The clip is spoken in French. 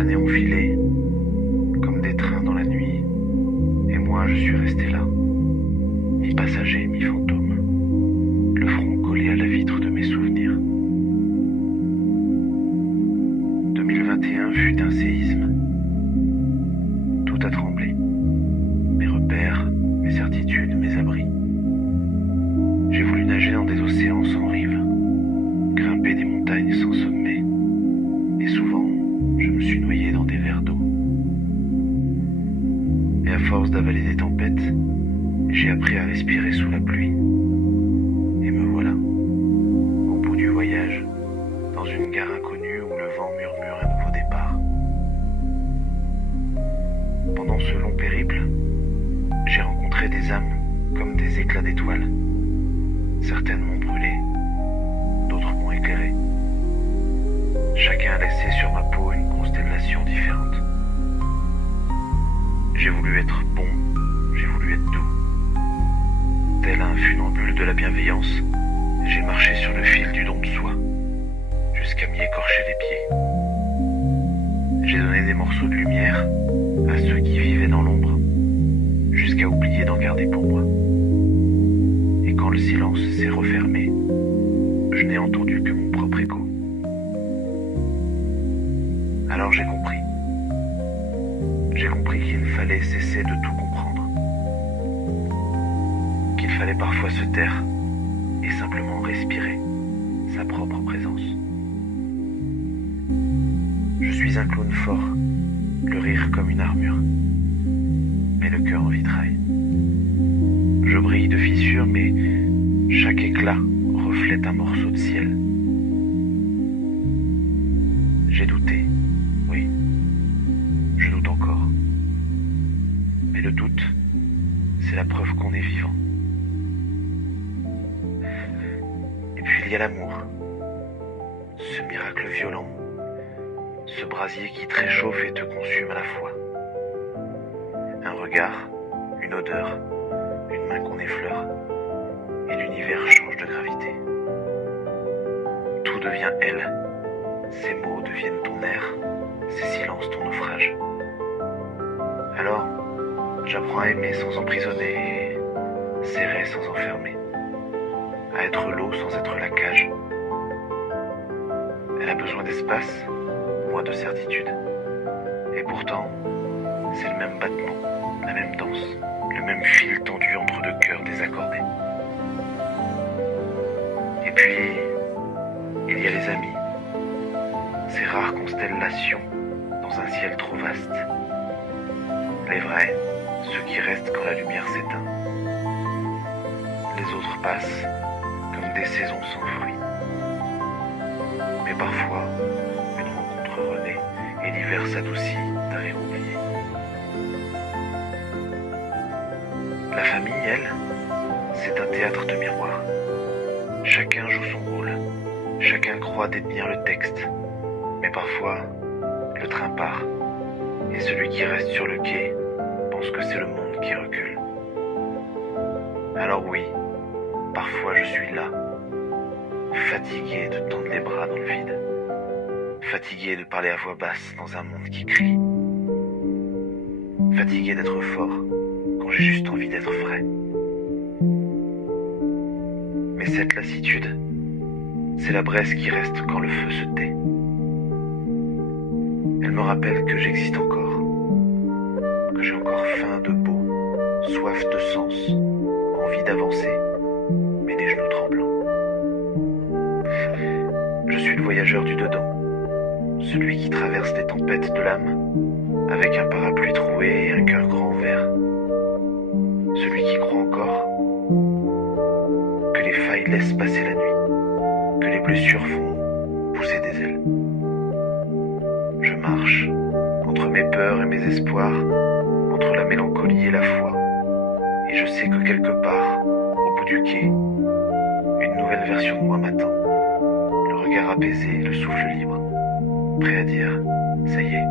années ont filé, comme des trains dans la nuit, et moi je suis resté là, mi-passager, mi-fantôme, le front collé à la vitre de mes souvenirs. 2021 fut un séisme. Tout a tremblé. Mes repères, mes certitudes, mes abris. J'ai voulu nager dans des océans sans rive, grimper des montagnes sans sommet, et souvent, je me suis noyé dans des verres d'eau. Et à force d'avaler des tempêtes, j'ai appris à respirer sous la pluie. Et me voilà, au bout du voyage, dans une gare inconnue où le vent murmure un nouveau départ. Pendant ce long périple, j'ai rencontré des âmes comme des éclats d'étoiles. Certaines m'ont brûlé, d'autres m'ont éclairé. Chacun a laissé sur ma peau une constellation différente. J'ai voulu être bon, j'ai voulu être doux. Tel un funambule de la bienveillance, j'ai marché sur le fil du don de soi, jusqu'à m'y écorcher les pieds. J'ai donné des morceaux de lumière à ceux qui vivaient dans l'ombre, jusqu'à oublier d'en garder pour moi. Et quand le silence s'est refermé, je n'ai entendu que mon propre écho. Alors j'ai compris. J'ai compris qu'il fallait cesser de tout comprendre. Qu'il fallait parfois se taire et simplement respirer sa propre présence. Je suis un clown fort, le rire comme une armure, mais le cœur en vitrail. Je brille de fissures, mais chaque éclat reflète un morceau de ciel. J'ai douté, oui, je doute encore. Mais le doute, c'est la preuve qu'on est vivant. Et puis il y a l'amour, ce miracle violent, ce brasier qui te réchauffe et te consume à la fois. Un regard, une odeur, une main qu'on effleure, et l'univers change de gravité. Tout devient elle. Ces mots deviennent ton air, ces silences ton naufrage. Alors, j'apprends à aimer sans emprisonner, et serrer sans enfermer, à être l'eau sans être la cage. Elle a besoin d'espace, moi de certitude. Et pourtant, c'est le même battement, la même danse, le même fil tendu entre deux cœurs désaccordés. Et puis, il y a les amis, ces rares constellations dans un ciel trop vaste. Les vrais, ceux qui restent quand la lumière s'éteint. Les autres passent comme des saisons sans fruits. Mais parfois, une rencontre renaît et l'hiver s'adoucit d'un rire oublié. La famille, elle, c'est un théâtre de miroirs. Chacun joue son rôle, chacun croit détenir le texte. Mais parfois, le train part, et celui qui reste sur le quai pense que c'est le monde qui recule. Alors oui, parfois je suis là, fatigué de tendre les bras dans le vide, fatigué de parler à voix basse dans un monde qui crie, fatigué d'être fort quand j'ai juste envie d'être frais. Mais cette lassitude, c'est la braise qui reste quand le feu se tait. Elle me rappelle que j'existe encore, que j'ai encore faim de beau, soif de sens, envie d'avancer, mais les genoux tremblants. Je suis le voyageur du dedans, celui qui traverse les tempêtes de l'âme, avec un parapluie troué et un cœur grand ouvert. Celui qui croit encore que les failles laissent passer la nuit, que les blessures font pousser des ailes. Je marche entre mes peurs et mes espoirs, entre la mélancolie et la foi, et je sais que quelque part, au bout du quai, une nouvelle version de moi m'attend, le regard apaisé, le souffle libre, prêt à dire « ça y est ».